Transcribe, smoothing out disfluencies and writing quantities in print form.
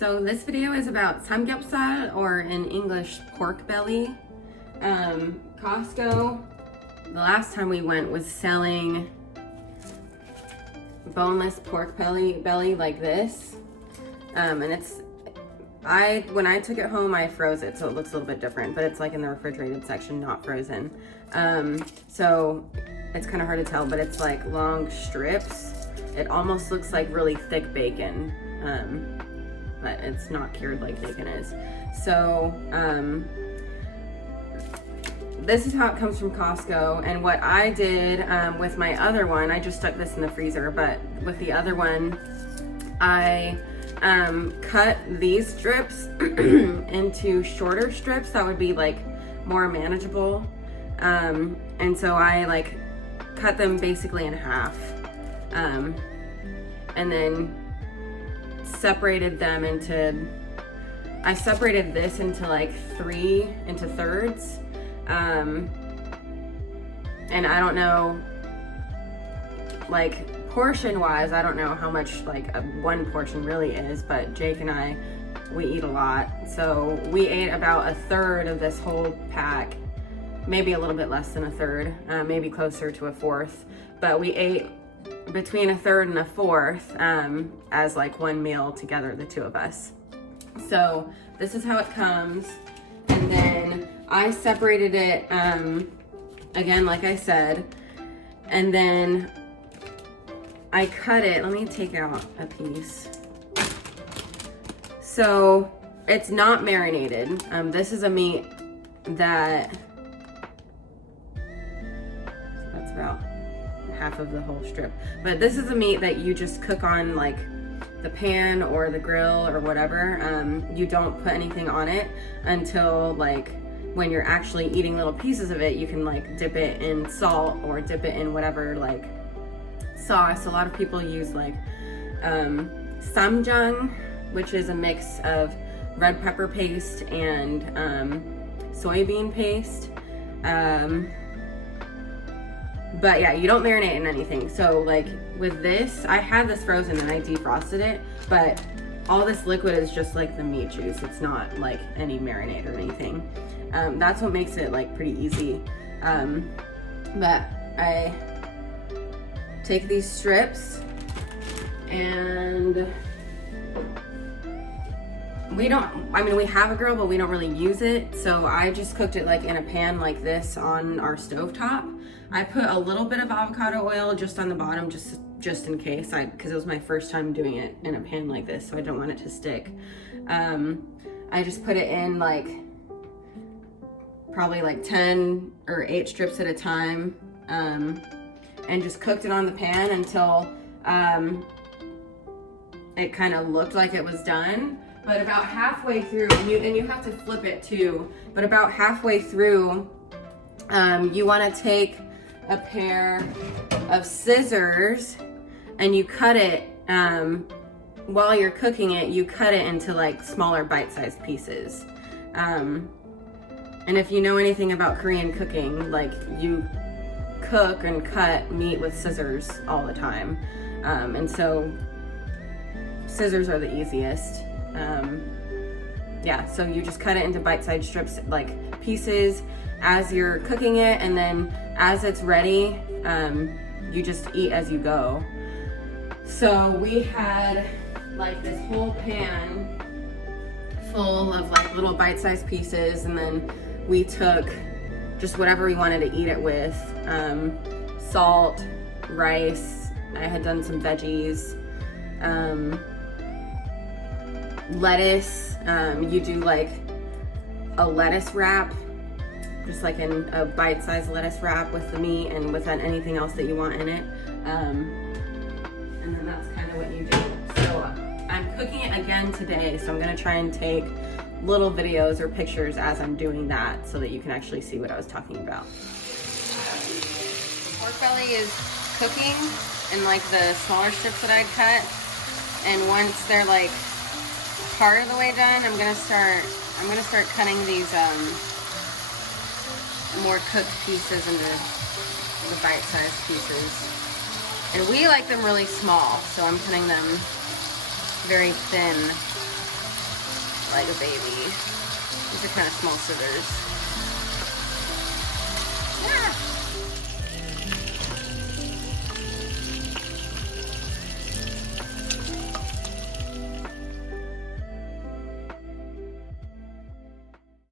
So this video is about samgyupsal, or in English, pork belly. Costco, the last time we went, was selling boneless pork belly like this. And when I took it home, I froze it, so it looks a little bit different, but it's like in the refrigerated section, not frozen. So it's kind of hard to tell, but it's like long strips. It almost looks like really thick bacon, but it's not cured like bacon is. So this is how it comes from Costco. And what I did with my other one, I just stuck this in the freezer, but with the other one, I cut these strips into shorter strips that would be like more manageable. And so I like cut them basically in half, and then separated them into, I separated this into like into thirds. And I don't know, like portion wise, I don't know how much like one portion really is, but Jake and I, we eat a lot. So we ate about a third of this whole pack, maybe a little bit less than a third, maybe closer to a fourth, but we ate between a third and a fourth as like one meal together, the two of us. So this is how it comes. And then I separated it, again, like I said, and then I cut it. Let me take out a piece. So it's not marinated. This is a meat that, that's about half of the whole strip, but this is a meat that you just cook on like the pan or the grill or whatever. You don't put anything on it until like when you're actually eating little pieces of it. You can like dip it in salt or dip it in whatever like sauce. A lot of people use like samgyupsal, which is a mix of red pepper paste and soybean paste. But yeah, you don't marinate in anything. So like with this, I had this frozen and I defrosted it, but all this liquid is just like the meat juice. It's not like any marinade or anything. That's what makes it like pretty easy. But I take these strips, and we have a grill, but we don't really use it. So I just cooked it like in a pan like this on our stovetop. I put a little bit of avocado oil just on the bottom, just in case, because it was my first time doing it in a pan like this, so I don't want it to stick. I just put it in like probably like 10 or 8 strips at a time, and just cooked it on the pan until it kind of looked like it was done. But about halfway through, and you have to flip it too, but about halfway through, you want to take a pair of scissors and you cut it, while you're cooking it, you cut it into like smaller bite-sized pieces. And if you know anything about Korean cooking, like you cook and cut meat with scissors all the time. And so scissors are the easiest. Yeah, so you just cut it into bite-sized strips, like pieces, as you're cooking it, and then as it's ready, you just eat as you go. So we had like this whole pan full of like little bite-sized pieces, and then we took just whatever we wanted to eat it with. Salt, rice, I had done some veggies, lettuce. You do like a lettuce wrap, just like in a bite-sized lettuce wrap with the meat and with anything else that you want in it. And then that's kind of what you do. So I'm cooking it again today, so I'm gonna try and take little videos or pictures as I'm doing that so that you can actually see what I was talking about. Pork belly is cooking in like the smaller strips that I'd cut. And once they're like part of the way done, I'm gonna start cutting these more cooked pieces into the bite-sized pieces. And we like them really small, so I'm cutting them very thin. like a baby. These are kind of small scissors.